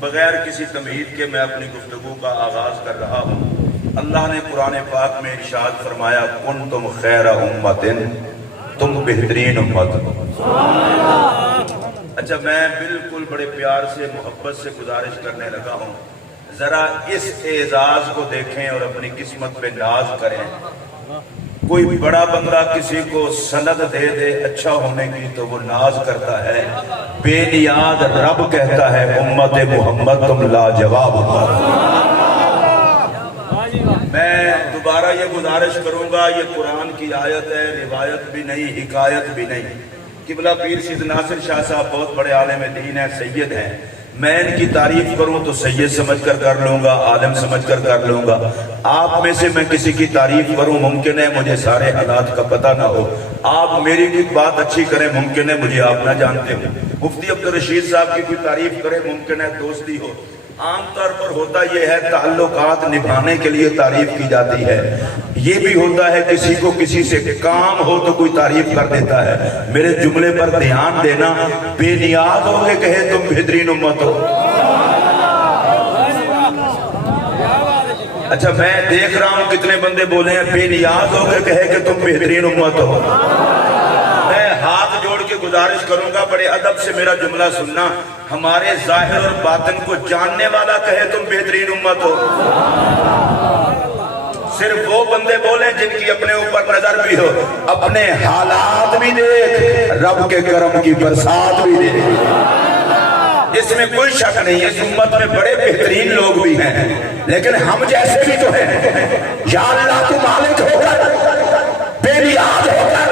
بغیر کسی تمہید کے میں اپنی گفتگو کا آغاز کر رہا ہوں۔ اللہ نے قرآن پاک میں ارشاد فرمایا کنتم خیر امت، تم بہترین امت ہو۔ اچھا، میں بالکل بڑے پیار سے محبت سے گزارش کرنے لگا ہوں، ذرا اس اعزاز کو دیکھیں اور اپنی قسمت پہ ناز کریں۔ کوئی بڑا بندہ کسی کو سند دے دے اچھا ہونے کی تو وہ ناز کرتا ہے، بے نیاز رب کہتا ہے امت محمد تم لاجواب امت۔ میں دوبارہ یہ گزارش کروں گا، یہ قرآن کی آیت ہے، روایت بھی نہیں، حکایت بھی نہیں۔ قبلہ پیر سید ناصر شاہ صاحب بہت بڑے عالم دین ہیں، سید ہیں۔ میں ان کی تعریف کروں تو سید سمجھ کر لوں گا، عالم سمجھ کر لوں گا۔ آپ میں سے میں کسی کی تعریف کروں، ممکن ہے مجھے سارے حالات کا پتہ نہ ہو۔ آپ میری کوئی بات اچھی کریں، ممکن ہے مجھے آپ نہ جانتے ہو۔ مفتی عبدالرشید صاحب کی کوئی تعریف کرے، ممکن ہے دوستی ہو۔ عام طور پر ہوتا یہ ہے تعلقات نبھانے کے لیے تعریف کی جاتی ہے۔ یہ بھی ہوتا ہے کسی کو کسی سے کام ہو تو کوئی تعریف کر دیتا ہے۔ میرے جملے پر دھیان دینا، بے نیاز ہو کے کہے تم بہترین امت ہو۔ اچھا، میں دیکھ رہا ہوں کتنے بندے بولے ہیں بے نیاز ہو کے کہے کہ تم بہترین امت ہو۔ میں ہاتھ جوڑ کے گزارش کروں گا، بڑے ادب سے میرا جملہ سننا۔ ہمارے ظاہر اور باطن کو جاننے والا کہے تم بہترین امت ہو۔ صرف وہ بندے بولیں جن کی اپنے اوپر نظر بھی ہو، اپنے حالات بھی دیکھ، رب کے کرم کی برسات بھی دیکھ۔ اس میں کوئی شک نہیں، اس امت میں بڑے بہترین لوگ بھی ہیں، لیکن ہم جیسے بھی تو ہیں۔ یا اللہ تو مالک ہو کر، بے نیاز ہو کر،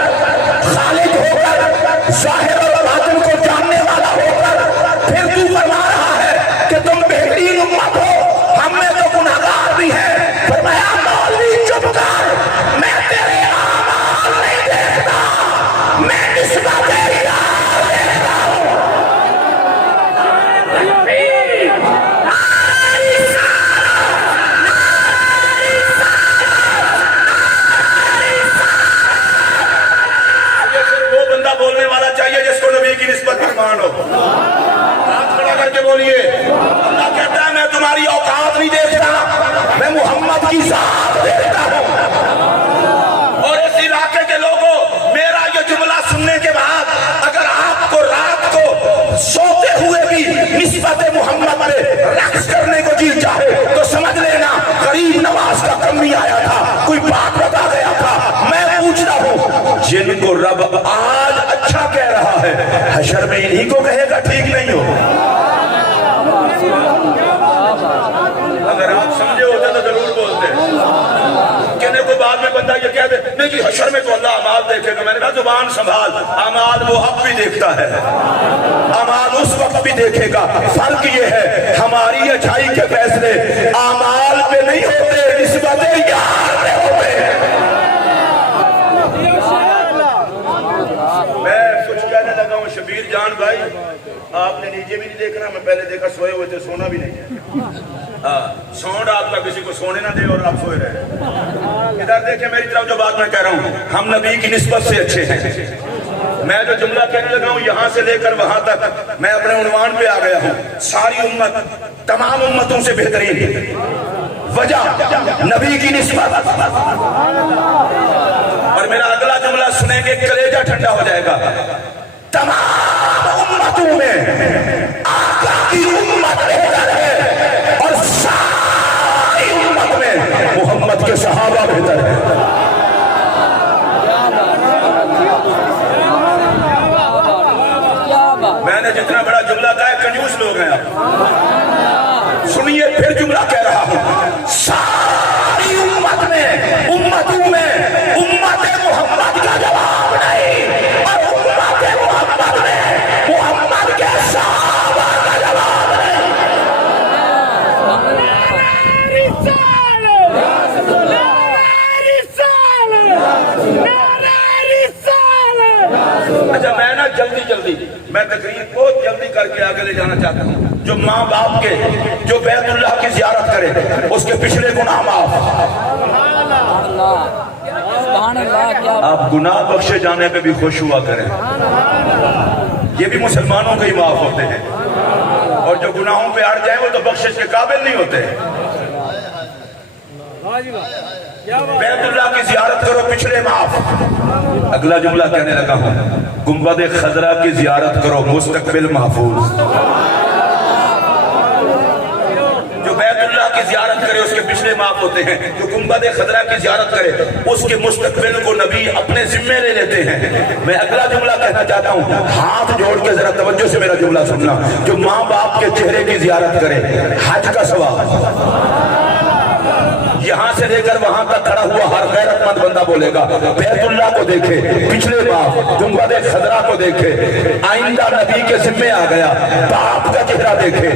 خالق ہو کر، ظاہر اور باطن کو جاننے والا ہو کر، پھر تو فرما رہا ہے کہ تم بہترین امت ہو۔ ہم میں تو گناہگار بھی ہیں۔ فرمایا مولوی چپ کر، میں تیرے اعمال نہیں دیکھتا، میں نسبت یار دیکھتا ہوں۔ وہ بندہ بولنے والا چاہیے جس کو نبی کی نسبت فرمان ہو۔ ہاتھ کھڑا کر کے بولیے، اللہ کہتا ہے میں تمہاری اوقات نہیں دیکھتا، میں محمد کی ذات دیکھتا ہوں۔ اور اس علاقے کے لوگوں، میرا یہ جملہ سننے کے بعد اگر آپ کو رات کو سوتے ہوئے بھی نسبت محمد پہ رقص کرنے کو جی چاہے تو سمجھ لینا غریب نواز کا کمی آیا تھا، کوئی بات بتا گیا تھا۔ میں پوچھتا ہوں، جن کو رب آج اچھا کہہ رہا ہے، حشر میں انہی کو کہے گا ٹھیک نہیں ہو؟ اگر آپ سمجھے ہوتے تو ضرور بولتے۔ کہنے کو بعد میں بندہ یہ کہہ دے نہیں جی حشر میں تو اللہ اعمال دیکھے گا۔ میں نے کہا زبان سنبھال، اعمال وہ اب بھی دیکھتا ہے، اعمال اس وقت بھی دیکھے گا۔ فرق یہ ہے ہماری اچھائی کے فیصلے اعمال پہ نہیں ہوتے، نسبت یار پہ ہوتے۔ میں کچھ کہنے لگا ہوں، شبیر جان بھائی آپ نے نیچے بھی نہیں دیکھنا، میں پہلے دیکھا سوئے ہوئے تھے، سونا بھی نہیں ہے۔ سونڈ آپ کا کسی کو سونے نہ دے اور آپ سوئے رہے۔ ادھر دیکھیں میری طرف جو بات میں کہہ رہا ہوں، ہم نبی کی نسبت سے اچھے ہیں۔ میں جو جملہ کہنے لگا ہوں یہاں سے لے کر وہاں تک میں اپنے عنوان پہ آ گیا ہوں، ساری امت تمام امتوں سے بہترین۔ وجہ نبی کی نسبت۔ اور میرا اگلا جملہ سنیں گے کلیجہ ٹھنڈا ہو جائے گا۔ تمام امتوں میں آقا کی امت بہتر ہے اور ساری امت میں محمد کے صحابہ بہتر ہے۔ میں نے جتنا بڑا جملہ کہا ہے، کنجوس لوگ ہیں آپ۔ سنیے پھر جملہ کہہ رہا ہوں، ساری امت میں، امتوں میں امت محمد کا جواب نہیں، اور امت محمد میں محمد کے صحابہ کا جواب نہیں۔ اچھا، میں نا جلدی میں تقریر بہت جلدی کر کے آگے لے جانا چاہتا ہوں۔ جو ماں باپ کے جو بیت اللہ کی زیارت کرے اس کے پچھلے گناہ معاف۔ آپ گناہ بخشے جانے پہ بھی خوش ہوا کریں، یہ بھی مسلمانوں کے ہی معاف ہوتے ہیں۔ اور جو گناہوں پہ اڑ جائیں وہ تو بخشش کے قابل نہیں ہوتے. بیت اللہ کی زیارت کرو پچھلے معاف. اگلا جملہ کہنے لگا ہوں, گنبد خضرا کی زیارت کرو مستقبل محفوظ. جو بیت اللہ کی زیارت کرے اس کے پچھلے معاف ہوتے ہیں, جو گنبد خضرا کی زیارت کرے اس کے مستقبل کو نبی اپنے ذمے لے لیتے ہیں. میں اگلا جملہ کہنا چاہتا ہوں, ہاتھ جوڑ کے ذرا توجہ سے میرا جملہ سننا. جو ماں باپ کے چہرے کی زیارت کرے حج کا ثواب, یہاں سے لے کر وہاں تک کھڑا ہوا ہر غیرت مند بندہ بولے گا بیت اللہ کو دیکھے, پچھلے باپ گنبد خضرا کو دیکھے, آئندہ نبی کے ذمے آ گیا, باپ کا چہرہ دیکھے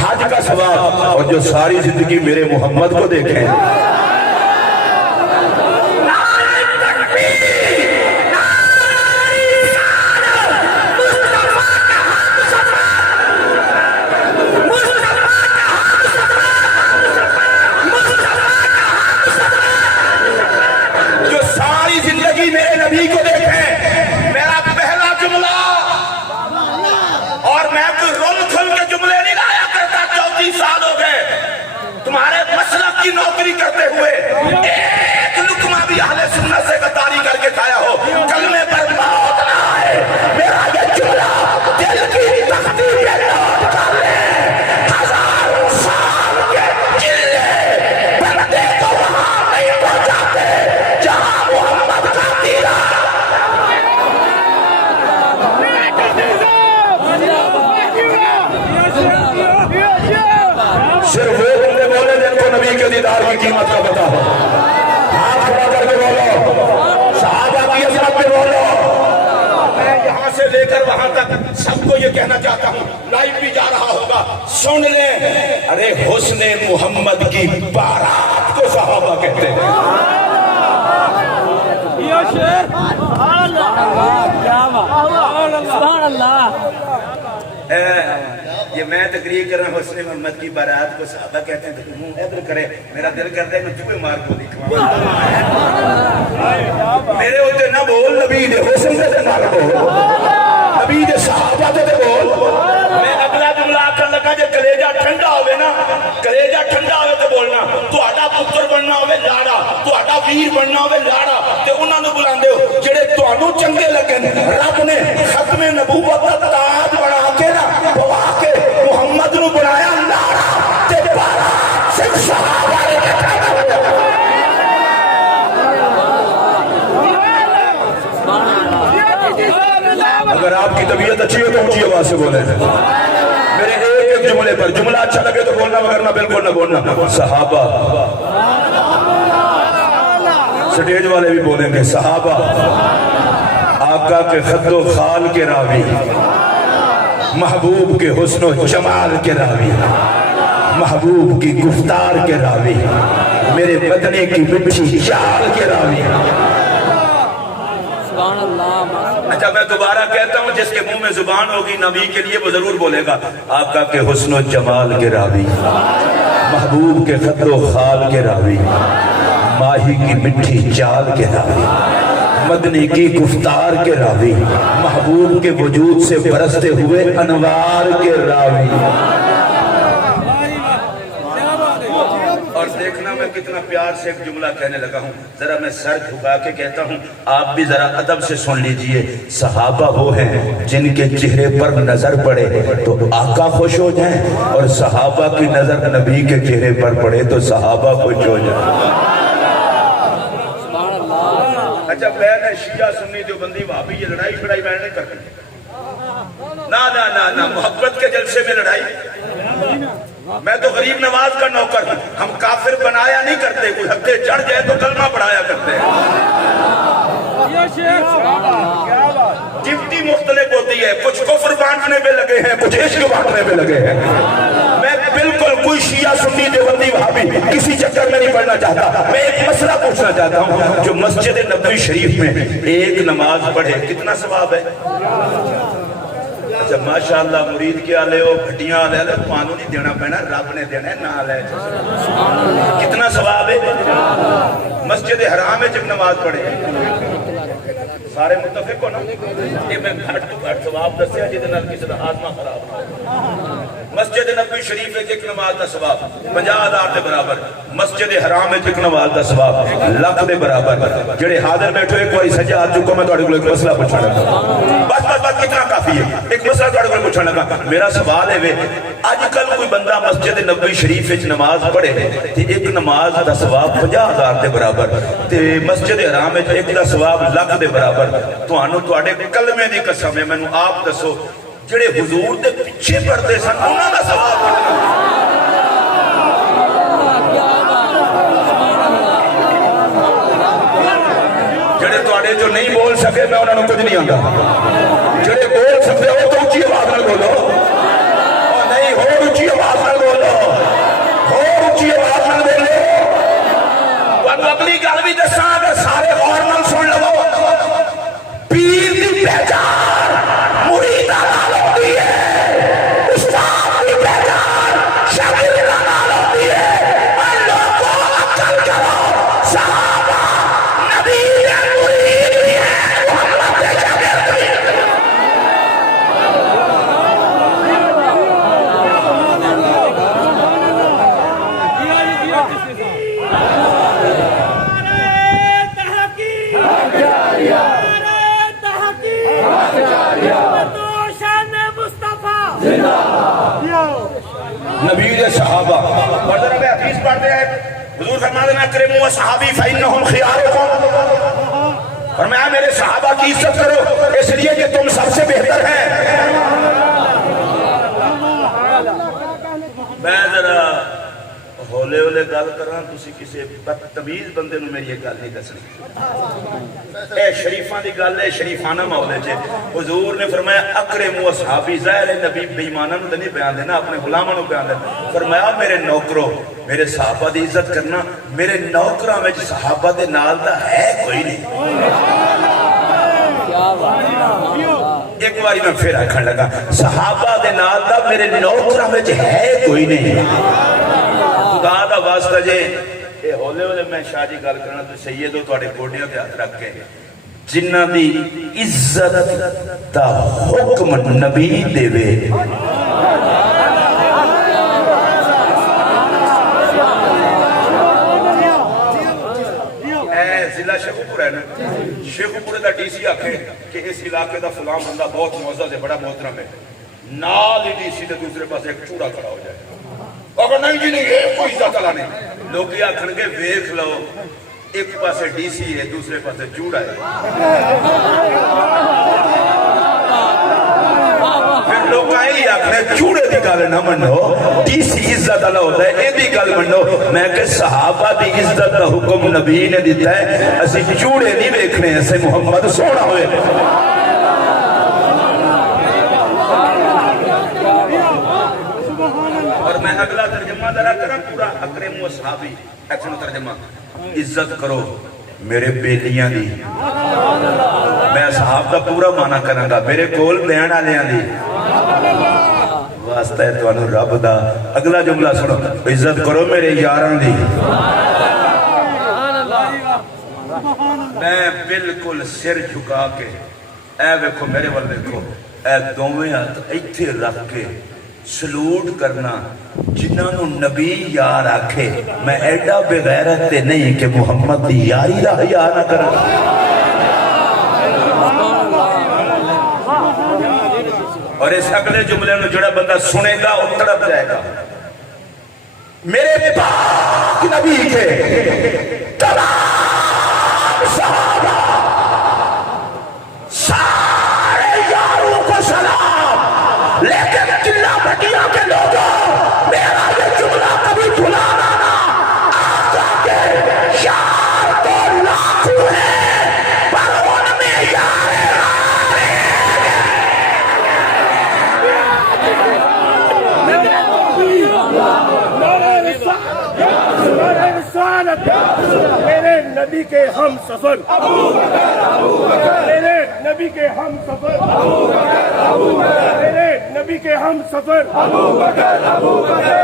حج کا ثواب, اور جو ساری زندگی میرے محمد کو دیکھے. میرے نبی کو دیکھیں. میرا پہلا جملہ, اور میں کوئی رول کھل کے جملے نہیں لایا کرتا, 34 سال ہو گئے تمہارے مسلک کی نوکری کرتے ہوئے, ایک لقمہ بھی اہل سنت سے غداری کر کے کھایا ہو, کلمے پر موت نہ آئے. میرا یہ جملہ دل کی تختی پہ لوٹ کر لے, ہزاروں سال کے چلے بندے کو وہاں نہیں پہنچاتے جہاں محمد کا تیرا. صرف وہ بندے بولے جن کو نبی کے دیدار کی قیمت کا پتہ ہو. ہاتھ کھڑا کر کے بولو, صحابہ کی عظمت پہ بولو. میں یہاں سے لے کر وہاں تک سب کو یہ کہنا چاہتا ہوں, لائیو بھی جا رہا ہوگا, سن لیں. ارے حسن محمد کی بارات کو صحابہ کہتے ہیں. یہ میں تقریر کر رہا ہوں, حسن محمد کی بارات کو صحابہ کہتے ہیں, تو منہ ادھر کرے, میرا دل کرتا ہے میں چوبے مار کو دکھواؤں. میرے ہوتے نہ بول, نبی دے حسن سے نہ بول, نبی دے صحابہ دے بول. میں اگلا جملہ آکر لگا جے کلیجہ ٹھنڈا ہوئے نا, کلیجہ ٹھنڈا ہوئے تو بولنا, تو آٹا پتر بننا ہوئے لاڑا, تو آٹا ویر بننا ہوئے لاڑا, تے انہاں نو بلان دے ہو جڑے توانو چنگے لگن. رب نے ختم نبوت کا تاج بنا کے نا بوا کے محمد نو بنایا لاڑا, تے بارا سکھ صحابہ نے کہا. اگر آپ کی طبیعت اچھی ہے تو اونچی آواز سے بولیں. میرے ایک جملے پر جملہ اچھا لگے تو بولنا, مگر نہ بالکل نہ بولنا. صحابہ, سٹیج والے بھی بولیں گے صحابہ, آقا کے خط و خال کے راوی, محبوب کے حسن و جمال کے راوی, محبوب کی گفتار کے راوی, میرے بدنے کی مٹھی چال کے راوی. اچھا میں دوبارہ کہتا ہوں, جس کے منہ میں زبان ہوگی نبی کے لیے وہ ضرور بولے گا آقا کے حسن و جمال کے راوی, محبوب کے خط و خال کے راوی, ماہی کی مٹھی چال کے راوی, مدنی کی گفتار کے راوی, محبوب کے وجود سے برستے ہوئے انوار کے راوی. اور دیکھنا میں کتنا پیار سے ایک جملہ کہنے لگا ہوں, ذرا میں سر جھکا کے کہتا ہوں, آپ بھی ذرا ادب سے سن لیجئے. صحابہ وہ ہیں جن کے چہرے پر نظر پڑے تو آقا خوش ہو جائیں, اور صحابہ کی نظر نبی کے چہرے پر پڑے تو صحابہ خوش ہو جائیں. اچھا میں شیعہ سنی دیوبندی وہابی یہ لڑائی شڑائی میں نہیں کرتی. نہ محبت کے جلسے میں لڑائی. میں تو غریب نواز کا نوکر ہوں, ہم کافر بنایا نہیں کرتے, کوئی حد چڑھ جائے تو کلمہ پڑھایا کرتے ہیں. ڈیوٹی مختلف ہوتی ہے, کچھ کفر بانٹنے پہ لگے ہیں, کچھ عشق بانٹنے پہ لگے ہیں. میں بالکل کوئی شیعہ سنی دیوبندی وہابی کسی چکر میں نہیں پڑھنا چاہتا. میں ایک مسئلہ پوچھنا چاہتا ہوں, جو مسجد نبوی شریف میں ایک نماز پڑھے کتنا ثواب ہے؟ اچھا ماشاءاللہ مرید کیا لے ہو, بھٹیاں لے لے, پانو نہیں دینا پینا, رب نے دینا ہے, نہ لے. کتنا ثواب ہے؟ مسجد حرام میں جب نماز پڑھے سارے متفق ہو نا؟ یہ میں گھٹ تو گھٹ ثواب دسیا جہدے نال کسی دا ہاضمہ خراب نہ ہو۔ مسجد نبوی شریف وچ ایک نماز دا ثواب 50,000 دے برابر، مسجد حرام وچ ایک نماز دا ثواب لکھ دے برابر۔ جڑے حاضر بیٹھو ایک واری سجا ہاتھ چکو، میں تہاڈے کول ایک مسئلہ پوچھنا لگا، بس اتنا کافی ہے، ایک مسئلہ تہاڈے کول پوچھنا لگا۔ میرا سوال ہے وے اج کل کوئی بندہ مسجد نبوی شریف وچ نماز پڑھے تے ایک نماز دا ثواب 50,000 دے برابر تے مسجد حرام وچ ایک دا ثواب لکھ دے برابر، تہانوں تہاڈے کلمے دی قسم ہے مینوں آپ دسو جڑے حضور دے پیچھے پڑھتے سن انہاں دا ثواب کتنا؟ جڑے تہاڈے جو نہیں بول سکے میں انہاں نوں کچھ نہیں آندا، جڑے بول سکتے ہو تو اونچی آواز نال بولو، اور نہیں ہو اونچی آواز نال بولو، ہو اونچی آواز نال بولو۔ تہانوں اگلی گل بھی دساں کہ سارے غور نال سن لو، پیر دی پہچان مریداں نال ہوندی ہے، استاد دی پہچان شاگرداں نال ہوندی ہے۔ اور لوگوں عقل کرو، صحابہ نبی دے مرید بھی ہیں، محمد دے شاگرد بھی ہیں۔ نبی دے صحابہ اور ذرا میں حدیث پڑھتے ہیں، حضور فرماتے ہیں اکرموا اصحابی فانہم خیارکم، فرمایا میرے صحابہ کی عزت کرو اس لیے کہ تم سب سے بہتر ہیں۔ میں ذرا ہولے ہولے گل کراں، تسی کسی بدتمیز بندے نوں میری یہ گل نہیں دسنی، اے شریفاں دی گل ہے، شریفانہ ماحول ہے۔ حضور نے فرمایا اکرموا اصحابی، ظاہر ہے نبی بے ایماناں نوں تے نہیں بیان دینا، اپنے غلاماں نوں بیان دینا۔ فرمایا میرے نوکرو میرے صحابہ دی عزت کرنا، میرے نوکراں وچ صحابہ دے نال دا ہے کوئی نہیں۔ ایک باری میں پھر آکھن لگا صحابہ دے نال دا میرے نوکراں وچ ہے کوئی نہیں۔ خدا دا واسطہ جے اے ہولے ہولے میں شاہ جی گل کرنا تو سیدو تواڈے گوڈیاں تے ہاتھ رکھ کے جنہ دی عزت دا حکم نبی دے وے، ضلع شیخوپور ہے نا، شیخوپور دا ڈی سی آکھے کہ اس علاقے دا فلاں بندہ بہت معزز ہے، بڑا محترم ہے، نال ہی ڈی سی دے دوسرے پاس ایک چوڑا کھڑا ہو جائے، اگر نہیں جی نہیں یہ کوئی عزت والا نہیں، لوگ یہ آکھن گے ویکھ لو ایک پاسے ڈی سی ہے دوسرے پاسے چوڑا ہے، پھر لوگ آئی آکھنے چوڑے دی گل نہ منو، ڈی سی عزت والا ہوتا ہے، اے دی گل منو۔ میں کہ صحابہ دی عزت دا حکم نبی نے دیتا ہے، اسی چوڑے نہیں ویکھنے، اسے محمد سونا ہوئے۔ اور میں اگلا ترجمہ ذرا کروں پورا اکرموا اصحابی، ایکشن ترجمہ، عزت کرو میرے بیلیاں دی، میں اصحاب دا پورا معنی کروں گا، میرے کول بیان والیاں دی واسطہ ہے تانوں رب دا۔ اگلا جملہ سنو، عزت کرو میرے یاراں دی۔ میں بالکل سر جھکا کے اے ویکھو میرے ول ویکھو، اے دوویں ہاتھ ایتھے رکھ کے سلوٹ کرنا جنہاں نوں نبی یار آکھے، میں ایڈا بے غیرت تے نہیں کہ محمد دی یاری دا حیا نہ کراں۔ اور اس اگلے جملے نوں جڑا بندہ سنے گا وہ تڑپ جائے گا، میرے پاک نبی کے تمام صحابہ سارے یاروں کو سلام، لیکن قلعہ بٹیا کے لوگوں میرا یہ جملہ کبھی بھلانا نہ، آقا کے یار تو لاکھوں ہیں پر ان میں یار میرے نبی کے ہم سفر، میرے نبی کے ہم سفر، میرے نبی کے ہم سفر،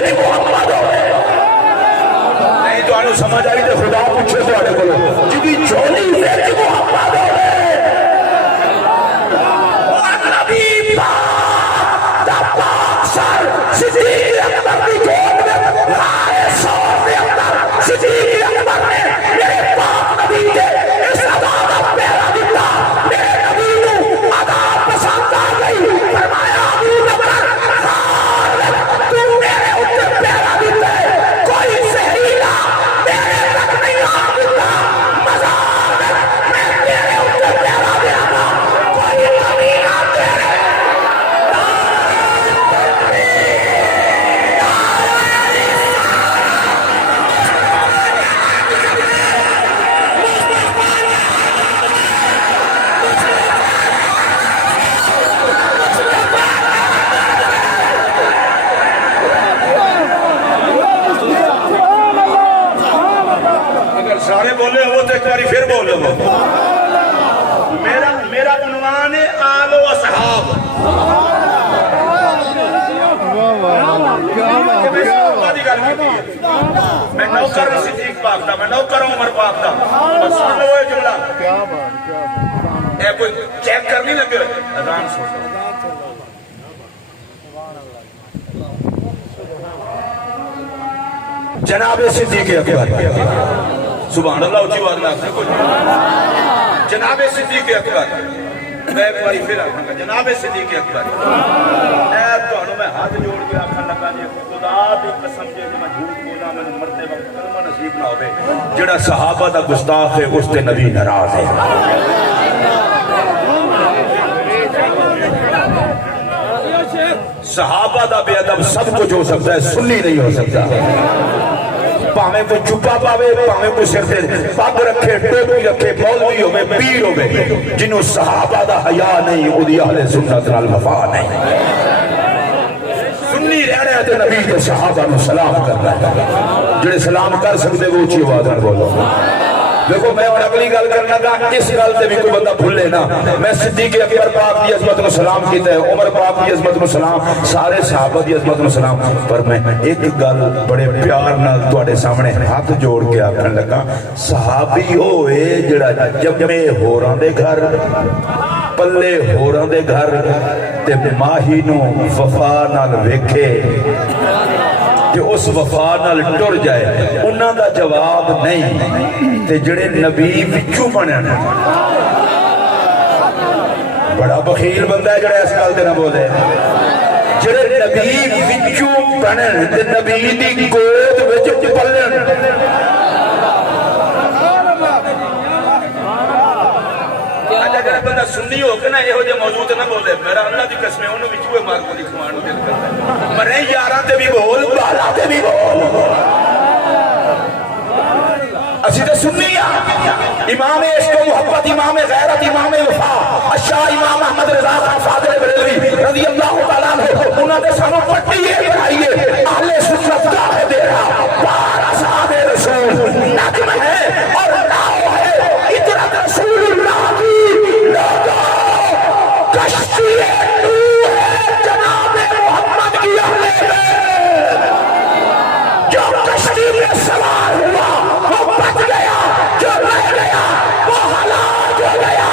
نہیں تو آنو سمجھ آئی تو خدا پوچھے تو آنے بولو جدی چولی ویچ محمد ہوئے اور نبی پاک دا پاک سر صدیق اکبر بھی گود میں رائے سور میں اندر صدیق اکبر نے میرے پاک نبی کے اس عدالت پیرا دیتا میرے نبی کو عذاب پسند آ گئی فرمایا ابو بکر تو میرے اوپر پیرا دیتا ہے کوئی زہریلا میرے تک نہیں آ دیتا مزار میں تیرے اوپر پیرا دیا تھا کوئی کمی نہ تیرے سارے بولے ہو تو ایک باری پھر بولے ہو میرا عنوان ہے آل و اصحاب میں نوکر صدیق پاک تھا میں نوکر عمر پاک تھا بس سن لو یہ جملہ اے کوئی چیک کر نہیں لگے اذان سن جناب صدیق اکبر سبحان اللہ اچھی بات نہ کوئی جناب صدیق اکبر میں ایک باری پھر آکھاں گا جناب صدیق اکبر اے تانوں میں ہاتھ جوڑ کے آکھن لگا جی خدا دی قسم جے میں جھوٹ بولا میں مرتے وقت کلمہ نصیب نہ ہوے جڑا صحابہ دا گستاخ ہے اس تے نبی ناراض ہے صحابہ دا بے ادب سب کچھ ہو سکتا ہے سنی نہیں ہو سکتا پاویں کوئی چپا پاوے پاویں کوئی سر تے پگ رکھے ٹوپی رکھے مولوی ہوے پیر ہوے جنوں صحابہ دا حیا نہیں اودی اہل سنت نال وفا نہیں سنی رہنا ہے تے نبی تے صحابہ نو سلام کرنا ہے جڑے سلام کر سکتے وہ اونچی آواز نال بولو دیکھو میں اور اگلی گل کرنا گا اس گل تے بھی کوئی بندہ بھولے نا میں صدیق اکبر پاک دی عظمت نو سلام کیتا ہے عمر پاک دی عظمت نو سلام سارے صحابہ دی عظمت نو سلام پر میں ایک گل بڑے پیار نال تواڈے سامنے ہاتھ جوڑ کے آکھن لگا صحابی ہوئے جڑا جمے ہوراں دے گھر پلے ہوراں دے گھر تے ماہی نو وفا نال ویکھے کہ اس وفا نال ٹر جائے انہاں دا جواب نہیں تے جڑے نبی وچوں بنن بڑا بخیل بندہ ہے جڑا اس گل تے نہ بولے جڑے نبی وچوں بنن تے نبی دی گود وچ پلن اگر بندہ سنی ہو کے نا یہ جو موضوع نہ بولے میرا اللہ دی قسم ہے انہوں وچوں مار کو لکھوان نو دل کرتا مرے یاراں تے بھی بول بالا تے بھی بول اسی تے سنی امام عشق و محبت امام غیرت امام وفا اشاہ امام احمد رضا خان فاضل بریلوی رضی اللہ تعالیٰ عنہ انہوں نے سانو پٹی یہ بنائیے اہل سنت کا ہے دیرا پار اصحاب رسول نقم ہے اور ناؤ ہے اطرت رسول اللہ کی لوگو کشتی نو ہے جناب محمد کی اہل بیت جو کشتی میں سوار ہوا وہ بچ گیا جو رہ گیا وہ ہلاک ہو گیا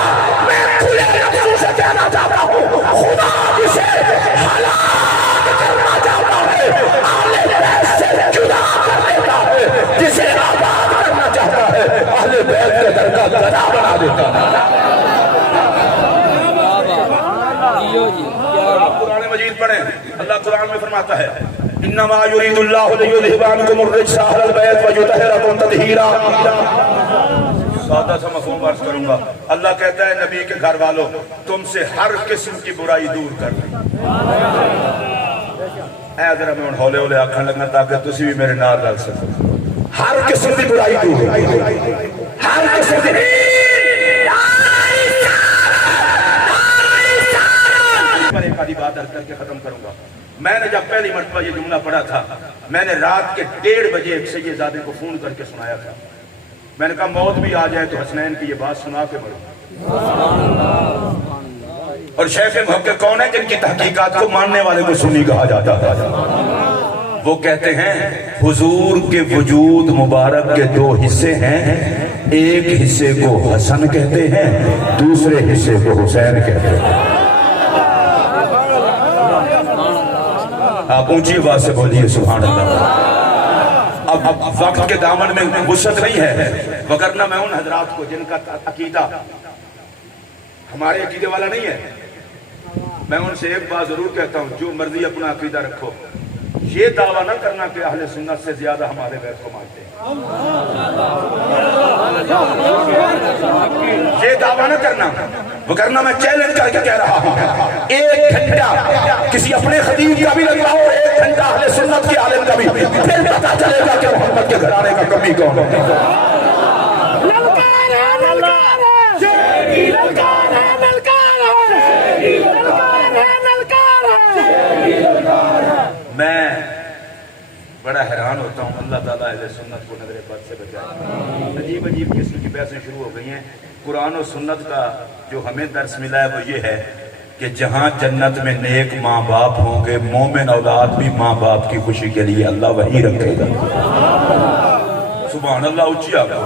میں کھلے لفظوں سے کہنا چاہتا ہوں خدا جسے ہلاک کرنا چاہتا ہے اہل بیت سے جدا کر دیتا ہے جسے آباد کرنا چاہتا ہے اہل بیت کے در کا گدا بنا دیتا ہے قرآن مجید پڑھیں اللہ قرآن میں فرماتا ہے انما یرید اللہ لیذھب عنکم الرجس اہل البیت ویطہرکم تطہیرا سادہ سا مفہوم عرض کروں گا اللہ کہتا ہے نبی کے گھر والوں تم سے ہر قسم کی برائی دور کر دیں اے ذرا میں ان ہولے ہولے آکھن لگا تاکہ تسی بھی میرے نال رل سکو ہر قسم کی برائی دور ہر قسم کی ایک آدھی بات عرض کر کے ختم کروں گا میں نے جب پہلی مرتبہ یہ جملہ پڑھا تھا میں نے رات کے 1:30 بجے ایک سید زادے کو فون کر کے سنایا تھا میں نے کہا موت بھی آ جائے تو حسنین کی یہ بات سنا کے مروں اور شیخ محقق کون ہے جن کی تحقیقات کو ماننے والے کو سنی کہا جاتا ہے وہ کہتے ہیں حضور کے وجود مبارک کے دو حصے ہیں، ایک حصے کو حسن کہتے ہیں، دوسرے حصے کو حسین کہتے ہیں۔ آپ اونچی آواز سے بولیے سبحان اللہ۔ اب وقت کے دامن میں وسعت نہیں ہے، وگرنہ میں ان حضرات کو جن کا عقیدہ ہمارے عقیدے والا نہیں ہے، میں ان سے ایک بات ضرور کہتا ہوں، جو مرضی اپنا عقیدہ رکھو، یہ دعویٰ نہ کرنا کہ اہل سنت سے زیادہ ہمارے بیت کو مانتے ہیں، یہ دعویٰ نہ کرنا، وگرنہ میں چیلنج کر کے کہہ رہا ہوں، ایک گھنٹہ کسی اپنے خطیب کا بھی لگواؤ، ایک گھنٹہ اہل سنت کے عالم کا بھی، پھر پتہ چلے گا کہ محمد کے گھرانے کا کمی کون ہے۔ میں بڑا حیران ہوتا ہوں، اللہ تعالیٰ اہل سنت کو نظر بد سے بچائے۔ عجیب عجیب قسم کی بحثیں شروع ہو گئی ہیں۔ قرآن و سنت کا جو ہمیں درس ملا ہے وہ یہ ہے کہ جہاں جنت میں نیک ماں باپ ہوں گے، مومن اولاد بھی ماں باپ کی خوشی کے لیے اللہ وہی رکھے گا۔ سبحان اللہ، اچھی آگا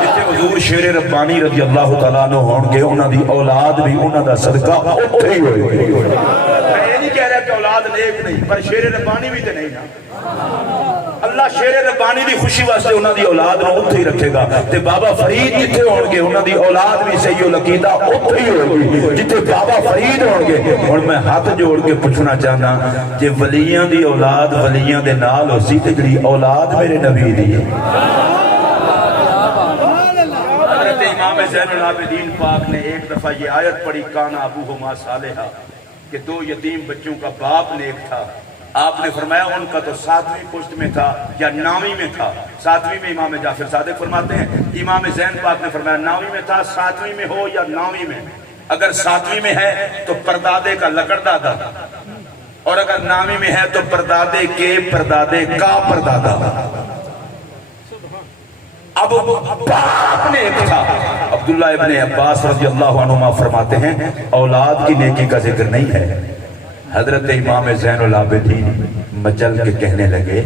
جتنے حضور شیر ربانی رضی اللہ تعالیٰ عنہ ہوں گے، انہاں دی اولاد بھی انہاں دا صدقہ اتھے ہی ہوئے گی۔ میں یہ نہیں کہہ رہا کہ اولاد نیک نہیں، پر شیر ربانی بھی تو نہیں نا۔ اللہ شیر ربانی دی خوشی واسطے انہاں دی اولاد نو اتھے ہی رکھے گا، تے بابا فرید جتھے ہون گے انہاں دی اولاد بھی صحیح العقیدہ اتھے ہی ہوگی جتھے بابا فرید ہون گے۔ اور میں ہاتھ جوڑ کے پوچھنا چاہنا، جے ولیاں دی اولاد ولیاں دے نال ہو سی تے جڑی اولاد میرے نبی دی ہے۔ حضرت امام زین العابدین پاک نے ایک دفعہ یہ آیت پڑھی، کانا ابوہما صالحا، کہ دو یتیم بچوں کا باپ نیک تھا۔ آپ نے فرمایا ان کا تو 7ویں پشت میں تھا یا 9ویں میں تھا۔ 7ویں میں امام جعفر صادق فرماتے ہیں، امام زین پاک نے فرمایا 9ویں میں تھا، 7ویں میں ہو یا 9ویں میں، اگر 7ویں میں ہے تو پردادے کا لکڑ دادا، اور اگر 9ویں میں ہے تو پردادے کے پردادے کا پردادا۔ اب باپ نیک تھا۔ عبداللہ ابن عباس رضی اللہ عنہما فرماتے ہیں اولاد کی نیکی کا ذکر نہیں ہے۔ حضرت امام زین العابدین مچل کے کہنے لگے،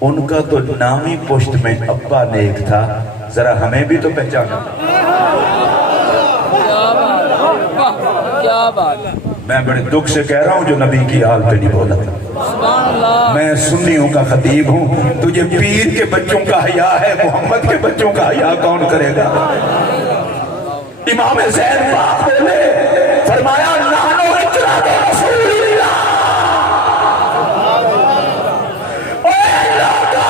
ان کا تو 9ویں پشت میں ابا نیک تھا، ذرا ہمیں بھی تو پہچانا۔ کیا بات، میں بڑے دکھ سے کہہ رہا ہوں جو نبی کی حال پہ نہیں بولا۔ میں سنیوں کا خطیب ہوں، تجھے پیر کے بچوں کا حیا ہے، محمد کے بچوں کا حیا کون کرے گا؟ امام زین پاک نے فرمایا نانو اجراد رسول اللہ، اے لوگو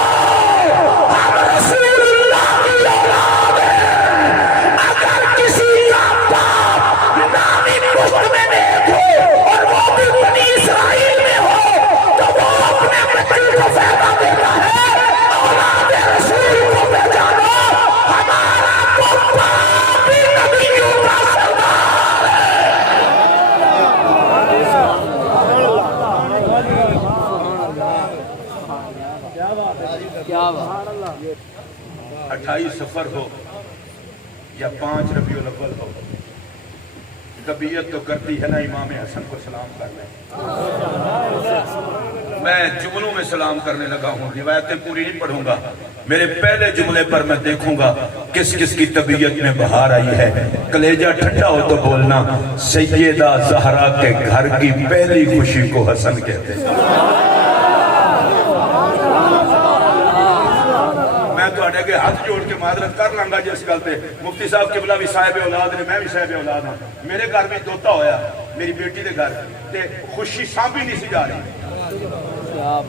ہم رسول اللہ کی اولاد ہیں، اگر کسی کا باپ 9ویں پشت میں نیک ہو اور وہ بھی بنی اسرائیل میں ہو تو وہ اپنے بچوں کو فائدہ دیتا ہے۔ اولاد رسول کو پہچانو، ہمارا پپا بھی نبیوں کا سردار ہے۔ کیا بات، 28 سفر ہو یا 5 ربیع الاول ہو، طبیعت تو کرتی ہے نا امام حسن کو سلام کر لیں۔ میں جملوں میں سلام کرنے لگا ہوں، روایتیں پوری نہیں پڑھوں گا، میرے پہلے جملے پر میں دیکھوں گا کس کس کی طبیعت میں بہار آئی ہے۔ کلیجہ ٹھنڈا ہو تو بولنا، سیدہ زہرا کے گھر کی پہلی خوشی کو حسن کہتے ہیں۔ میں کے ہاتھ جوڑ کے معذرت کر لانگا جس گل تے مفتی صاحب قبلہ بھی صاحب اولاد نے، میں بھی صاحب اولاد ہوں۔ میرے گھر میں دوتا ہویا میری بیٹی دے گھر تے خوشی سانبھی نہیں سی جا رہی۔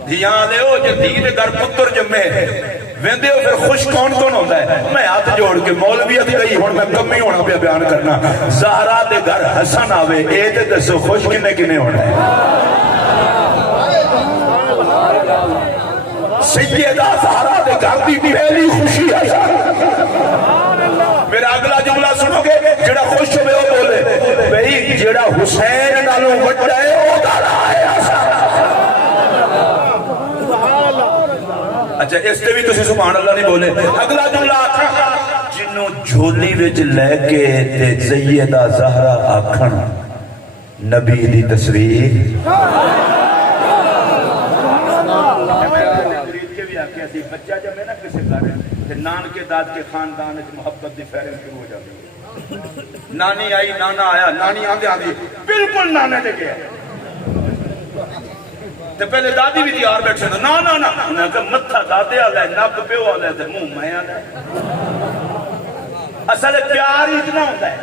دھیاں لے ہو جے دھی دے گھر پتر جمے ویندے ہو پھر خوش کون کون ہوتا ہے؟ میں ہاتھ جوڑ کے مولویت گئی ہوں، میں کمی ہونا پہ بیان کرنا، زہرا دے گھر حسن آوے اے تے دسو خوش کنے کنے ہونا ہے؟ سیدہ زہرا دے گھر دی پہلی خوشی ہے۔ میرا اگلا جملہ سنو گے، جڑا خوش ہوئے وہ بولے بھئی جڑا حسین نالوں وڈا ہے او دارا ہے حسن۔ اچھا اس تے بھی تسی سبحان اللہ نہیں بولے۔ اگلا جملہ آکھا جنوں جھولی وچ لے کے تے سیدہ زہرا آکھن نبی دی تصویر۔ آخیا سی بچہ جمے نا کسی گھر تے نانکے داد کے خاندان وچ محبت دی فیرنگ شروع ہو جاتی ہے. نانی آئی نانا آیا نانی آندے آندی بالکل نانے تے گیا تے پہلے دادی بھی تیار بیٹھے نا نا نا نا انہاں کہ متھا دادے والا ہے نک پیو والا ہے تے منہ میں والا ہے. اصل پیار ہی اتنا ہوتا ہے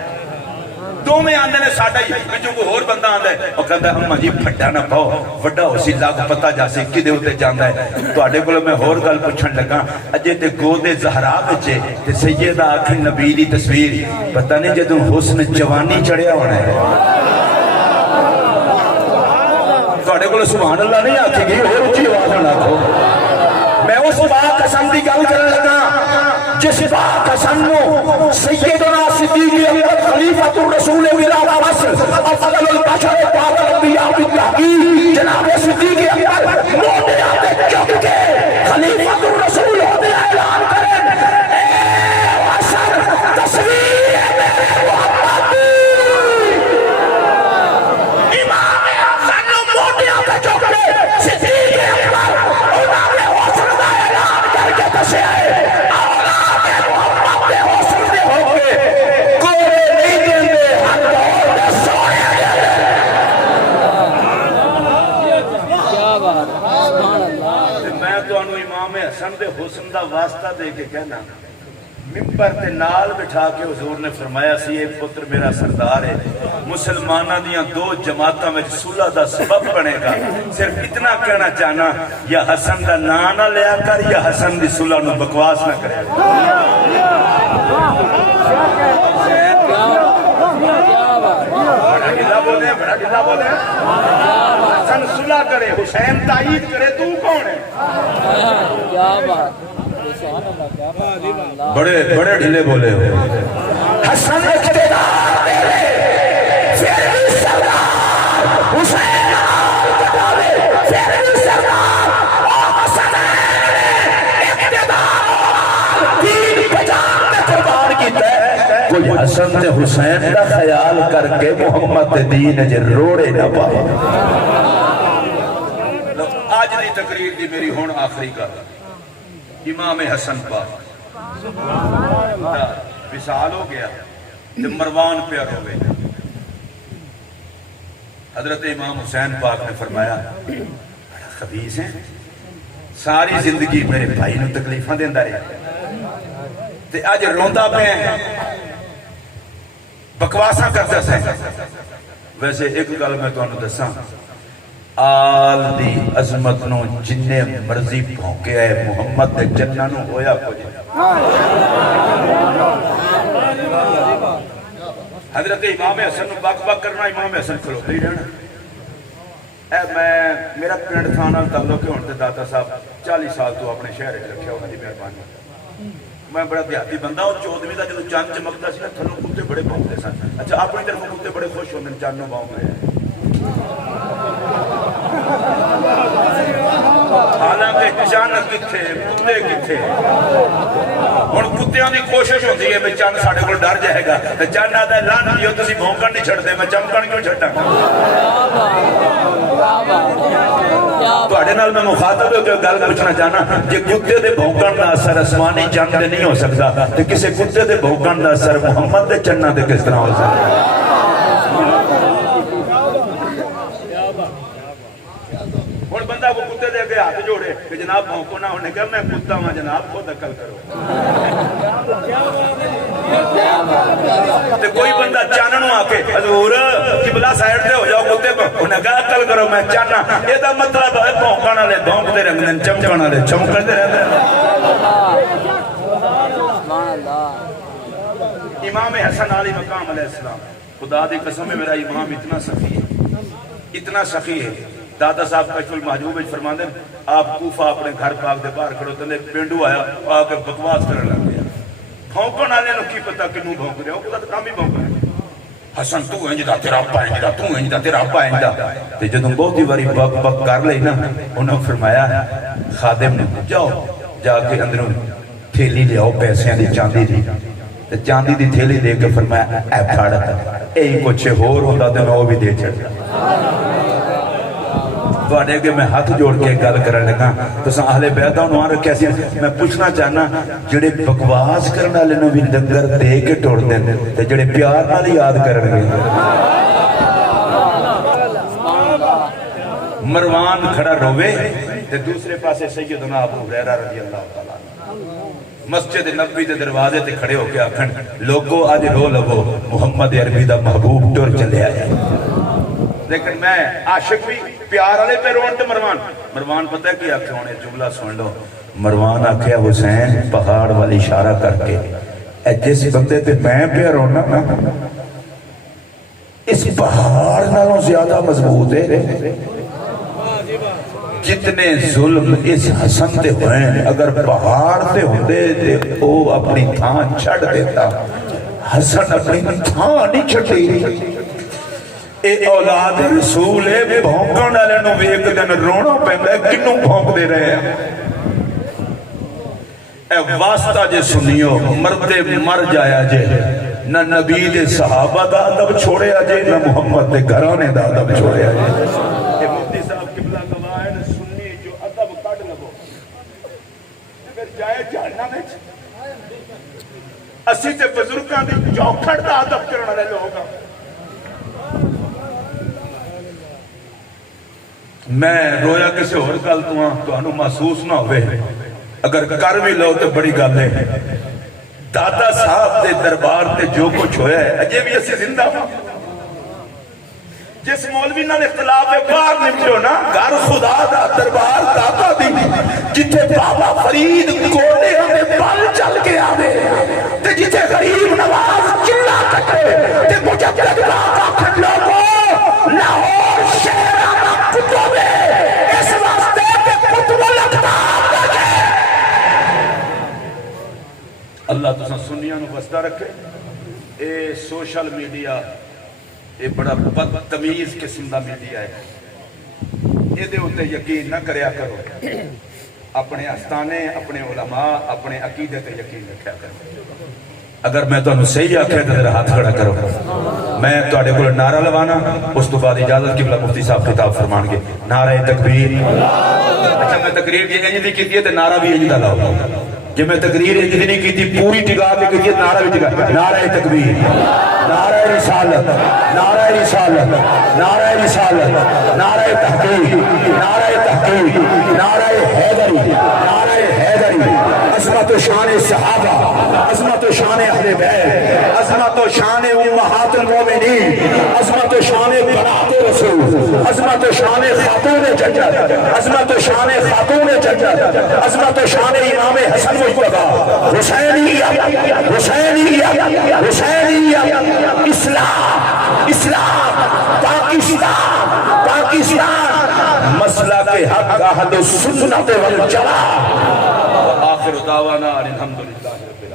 دو میں آندے نے ساڈا ہی جو کوئی اور بندہ آندا ہے او کہندا ہے اما جی پھٹا نہ پاؤ وڈا ہو سی لگ پتہ جاسے کدے اوتے جاندا ہے. تواڈے کول میں ہور گل پوچھن لگا اجے تے گود زہرا وچ تے سیدہ آخر نبی دی تصویر پتہ نہیں جدوں حسن جوانی چڑھیا ہونا ہے. تواڈے کول سبحان اللہ نہیں آکھے گی اور اونچی آواز نال آکھو. میں اس پاک قسم دی گل کرن لگا جس پاک قسم نو سیدنا صدیق اکبر خلیفۃ الرسول ولاد عصر افضل البشر بعد الانبیاء بالتحقیق جناب صدیق اکبر موڈیا تے چک کے خلیفۃ الرسول ہوتے اعلان کریں اے حسن تصویر میرے محمد امام حسن نو موڈیا تے چک کے صدیق اکبر انہاں نے حسن دا اعلان کر کے دسیا ہے حسن دے حسن دا واسطہ دے کے کہنا ممبر تے نال بٹھا کے حضور نے فرمایا سی ایک پتر میرا سردار ہے مسلمانہ دیاں دو جماعتاں میں صلح دا سبب بنے گا صرف اتنا کہنا چاہنا یا حسن دا نام نہ لیا کر یا حسن دی صلح نو بکواس نہ کرے. بڑا گلا بولے حسن صلح کرے حسین تائید کرے تو کون ہے. بڑے بڑے ڈھلے بولے ہو. حسن اقتدار میرے پھر بھی سردار حسین آل کتابے پھر بھی سردار حسن اقتدار دین پجان میں قربان کی تے کوئی حسن تے حسین کا خیال کر کے محمد دین جے روڑے نہ پائے. آج دی تقریر دی میری ہون آخری کا امام حسن پاک وصال ہو گیا تو مروان پیار ہو گئے. حضرت امام حسین پاک نے فرمایا بڑا خبیث ہیں ساری زندگی میرے بھائی نو تکلیفاں دیندا رہیا تے اج روندا پیا بکواساں کردا سی. ویسے ایک گل میں تانوں دساں آل دی عظمت نو جننے مرضی بھونکے ہے محمد دے جنہ نو ہویا کچھ. حضرت امام حسن نو بک بک کرنا امام حسن کھلوتے ہی رہنا. اے میں میرا پنڈ تھانہ تعلق ہے ہونے داتا صاحب 40 سال تو اپنے شہر رکھے ہونا جی مہربانی. میں بڑا دیہاتی بندہ اور 14ویں دا جدوں چاند چمکدا سی نا تھلوں کتے بڑے بھونکدے سن. اچھا اپنی طرف کتے بڑے خوش ہوندے چاند نو بھونک رہے ہیں حالانکہ چند کتھے کتے کتھے. ہن کتیاں دی کوشش ہوندی ہے کہ چند ساڈے کول ڈر جائے گا تے چند آدا لان دیو تسی بھونکن نہیں چھڑدے میں چمکن کیوں چھڈاں. تواڈے نال میں مخاطب ہو کے گل پوچھنا چاہنا جے کتے دے بھونکن دا اثر آسمانی چند تے نہیں ہو سکدا تے کسے کتے دے بھونکن دا اثر محمد دے چناں تے کس طرح ہو سکدا. ہن بندہ کو کتے دے اگے ہاتھ جوڑے کہ جناب بھونکو نہ ہونے کہ میں کتا ہوں جناب خود عقل کرو. تے کوئی بندہ چاننوں آ کے حضور قبلہ سائیڈ تے ہو جاؤ کتے انہیں کہا عقل کرو میں چاہنا یہ دا مطلب ہے بھونکن والے بھونکتے رہندے ہیں چمکن والے چمکتے رہندے ہیں. امام حسن علی مقام علیہ السلام خدا دی قسم ہے میرا امام اتنا سخی ہے اتنا سخی ہے. دادا صاحب کشف المحجوب فرماندے آپ کوفہ اپنے گھر پاک دے باہر کھڑو تے پینڈو آیا آ کے بکواس کرن لگ گیا. بھونکن والے نو کی پتہ کنوں بھونک رہے ہو کہ کام ہی بھونک رہے. حسن تو انج دا تیرا ابا انج دا تو انج دا تیرا ابا انج دا تے جدوں بہت واری بک بک کر لئی نا انہوں فرمایا خادم نے جاؤ جا کے اندروں تھیلی لے آؤ پیسیاں دی چاندی دی تے چاندی دی تھیلی دے کے فرمایا اے پھڑ اے کچھ ہور ہوندا تے میں وہ بھی دے چھڑدا. تواڈے اگے میں ہاتھ جوڑ کے گل کرن لگا تساں اہل بیت نوں آ رکھیا سی میں پوچھنا چاہنا جڑے بکواس کرن والے نوں بھی لنگر دے کے ٹوڑ دین تے جڑے پیار نال یاد کرن گے مروان کھڑا روے تے دوسرے پاسے سیدنا ابو ہریرہ رضی اللہ تعالی عنہ مسجد نبوی دے دروازے تے کھڑے ہو کے آکھن لوگو اج رو لو محمد عربی دا محبوب ٹر چلیا ہے لیکن میں عاشق بھی پیار والے پہ رون تے مروان پتہ ہے کہ آکھے ہونے جملہ سن لو مروان آکھیا حسین پہاڑ والی اشارہ کر کے اے جس بندے تے میں پہ رونا نا اس پہاڑ نالوں زیادہ مضبوط ہے جتنے ظلم اس حسن تے ہوئے اگر پہاڑ تے ہوندے تے او اپنی تھان چھڑ دیتا حسن اپنی تھان نہیں چھڑی اے اولاد رسول ہے بھونکن والے نوں ویکھ دن رونا پیندا ہے کنوں بھونک دے رہے ہیں اے واسطہ جے سنیو مردے مر جایا جے نہ نبی دے صحابہ دا ادب چھوڑیا جے نہ محمد دے گھرانے دا ادب چھوڑیا جے اے مفتی صاحب قبلہ گواہ ہے سنی جو ادب کڈ لو اگر جائے جہنم وچ اسی تے بزرگاں دی چوکھٹ دا ادب کرن والے لوگ ہاں میں رویا کسی اور گل تو ہاں تانوں محسوس نہ ہوئے اگر کر بھی لو تو بڑی گل ہے دادا صاحب دے دربار تے جو کچھ ہویا ہے اجے بھی اسی زندہ ہوں جس مولوی نال اختلاف ہے باہر نکلو نا گھر خدا دا دربار دادا دی جتھے بابا فرید کوڑے ہمیں پل چل کے آوے تے جتھے غریب نواز چلا کٹے تے مجدد بابا کھڑ لوگو لاہور شہر آنا کتو میں اس واسطے تے کتو لگتا اللہ تساں سنیاں نو وسدا رکھے اے سوشل میڈیا اے بڑا بدتمیز قسم دا میڈیا ہے اے دے اوتے یقین نہ کریا کرو اپنے آستانے اپنے علماء اپنے عقیدے تے یقین رکھیا کرو اگر میں تانوں صحیح آکھیا تے میرا ہاتھ کھڑا کرو میں تواڈے کول نعرہ لوانا اس تو بعد اجازت قبلہ مفتی صاحب خطاب فرمان گے نعرہ تکبیر اچھا میں تقریر جی انج دی کیتی ہے تے نعرہ بھی انج دا لاؤ جی میں تقریر انج دی نہیں کیتی پوری ٹکا کے کیتی ہے نعرہ بھی ٹکا نعرہ تکبیر نعرہ رسالت نعرہ رسالت نعرہ رسالت نعرہ تحقیق نعرہ تحقیق نعرہ حیدری نعرہ حیدری عظمت و شان صحابہ عظمت و شان اہل بیت عظمت و شان امہات المومنین عظمت و شان بنات رسول عظمت و شان خاتون جنت عظمت و شان خاتون جنت عظمت و شان امام حسن مجتبی حسینیت حسینیت حسینیت اسلام اسلام پاکستان پاکستان مسئلہ کے حق اہل سنت والجماعت آخر دعوانا الحمدللہ